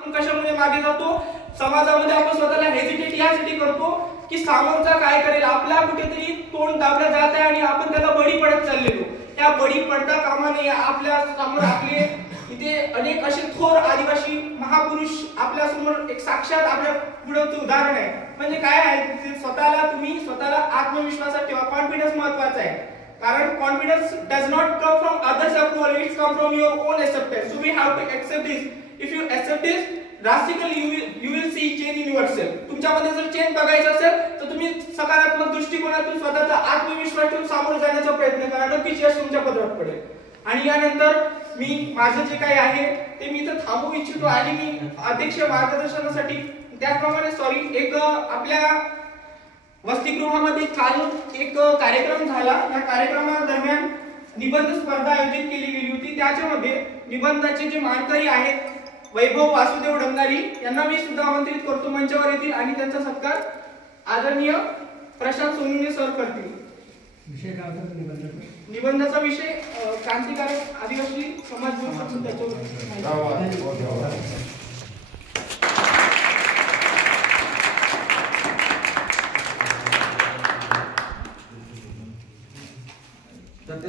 आपण कशामुळे मागे जातो? समाजामध्ये आपण स्वतःला हेजिटेट यासाठी करतो की समोरचा काय करेल, आपला कुठेतरी तोंड दाबलं जात आहे आणि आपण त्याला बळी पडत चाललेलो. त्या बळी पडता कामा नये. आपल्या समोर आपले इथे अनेक असे थोर आदिवासी महापुरुष आपल्या समोर एक साक्षात आपल्या पुढे उदाहरण आहे. म्हणजे काय आहे, स्वतःला आत्मविश्वासात ठेवा. कॉन्फिडन्स महत्त्वाचा आहे, कारण confidence does not come from others approval, it's come from your own acceptance. So we have to accept this. If you accept this, drastically you will see change in yourself. तुमच्यामध्ये जर change बघायचं असेल तर तुम्ही सकारात्मक दृष्टिकोनातून स्वतःचा आत्मविश्वास ठेवून सामोरे जाण्याचा प्रयत्न करा. नक्कीच यश तुमच्या पदरात पडेल. आणि यानंतर मी माझं जे काही आहे ते मी इथं थांबवू इच्छितो आणि मी अध्यक्ष मार्गदर्शनासाठी त्याचप्रमाणे एक आपल्या वसतिगृहामध्ये काल एक कार्यक्रम झाला. या कार्यक्रमादरम्यान निबंध स्पर्धा आयोजित केली गेली होती. त्याच्यामध्ये निबंधाचे जे मानकरी आहेत वैभव वासुदेव डंगारी यांना मी सुद्धा आमंत्रित करतो, मंचावर येतील आणि त्यांचा सत्कार आदरणीय प्रशांत सोनुने सर करतील. विषय काय होता निबंधाचा? निबंधाचा विषय क्रांतिकारक आदिवासी समाज घेऊन त्याच्यावर तर ते